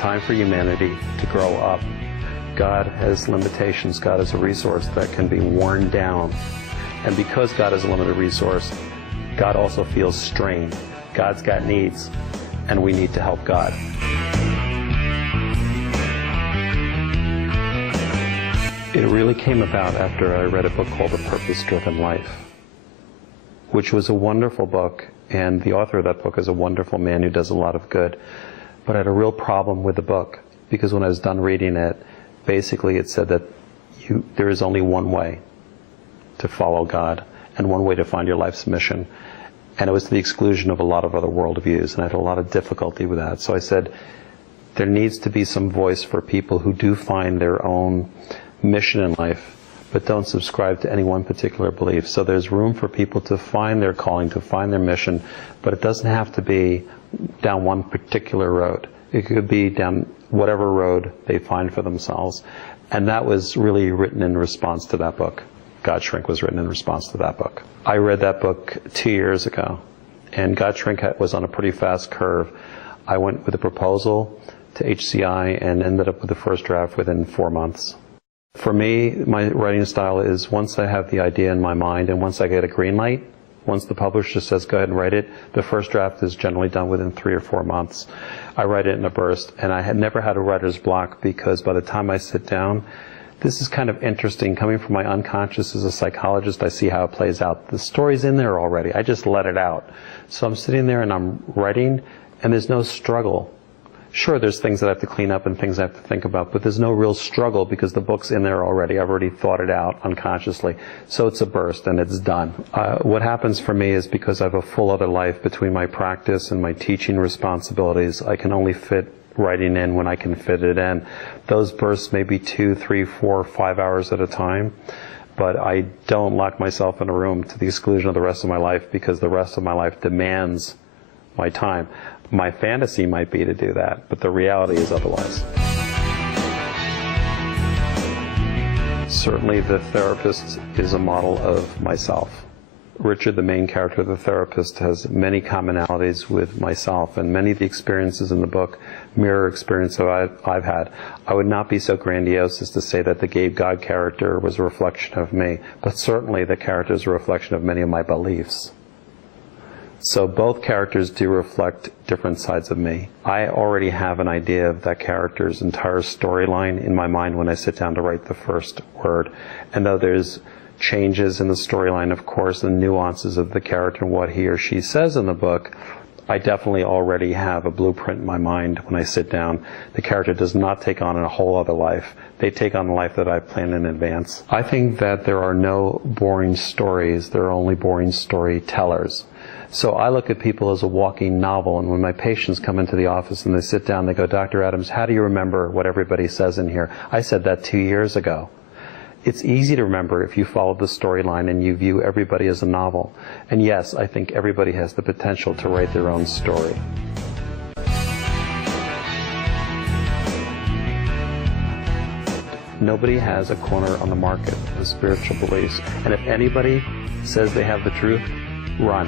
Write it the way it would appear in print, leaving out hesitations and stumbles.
time for humanity to grow up. God has limitations. God is a resource that can be worn down. And because God is a limited resource, God also feels strain. God's got needs, and we need to help God. It really came about after I read a book called The Purpose-Driven Life, which was a wonderful book, and the author of that book is a wonderful man who does a lot of good. But I had a real problem with the book, because when I was done reading it, basically it said that there is only one way to follow God, and one way to find your life's mission. And it was to the exclusion of a lot of other worldviews, and I had a lot of difficulty with that. So I said, there needs to be some voice for people who do find their own mission in life, but don't subscribe to any one particular belief. So there's room for people to find their calling, to find their mission, but it doesn't have to be down one particular road. It could be down whatever road they find for themselves. And that was really written in response to that book. God Shrink was written in response to that book. I read that book 2 years ago, and God Shrink was on a pretty fast curve. I went with a proposal to HCI and ended up with the first draft within 4 months. For me, my writing style is once I have the idea in my mind and once I get a green light, once the publisher says go ahead and write it, the first draft is generally done within 3 or 4 months. I write it in a burst, and I had never had a writer's block because by the time I sit down, this is kind of interesting. Coming from my unconscious as a psychologist, I see how it plays out. The story's in there already. I just let it out. So I'm sitting there and I'm writing, and there's no struggle. Sure, there's things that I have to clean up and things I have to think about, but there's no real struggle because the book's in there already. I've already thought it out unconsciously. So it's a burst and it's done. What happens for me is because I have a full other life between my practice and my teaching responsibilities, I can only fit writing in when I can fit it in. Those bursts may be 2, 3, 4, 5 hours at a time, but I don't lock myself in a room to the exclusion of the rest of my life because the rest of my life demands my time. My fantasy might be to do that, but the reality is otherwise. Certainly the therapist is a model of myself. Richard, the main character of The Therapist, has many commonalities with myself, and many of the experiences in the book mirror experiences that I've had. I would not be so grandiose as to say that the Gabe God character was a reflection of me, but certainly the character is a reflection of many of my beliefs. So both characters do reflect different sides of me. I already have an idea of that character's entire storyline in my mind when I sit down to write the first word. And though there's changes in the storyline, of course, the nuances of the character and what he or she says in the book, I definitely already have a blueprint in my mind when I sit down. The character does not take on a whole other life. They take on the life that I planned in advance. I think that there are no boring stories. There are only boring storytellers. So I look at people as a walking novel, and when my patients come into the office and they sit down, they go, Dr. Adams, how do you remember what everybody says in here? I said that 2 years ago. It's easy to remember if you follow the storyline and you view everybody as a novel. And yes, I think everybody has the potential to write their own story. Nobody has a corner on the market with spiritual beliefs. And if anybody says they have the truth, run.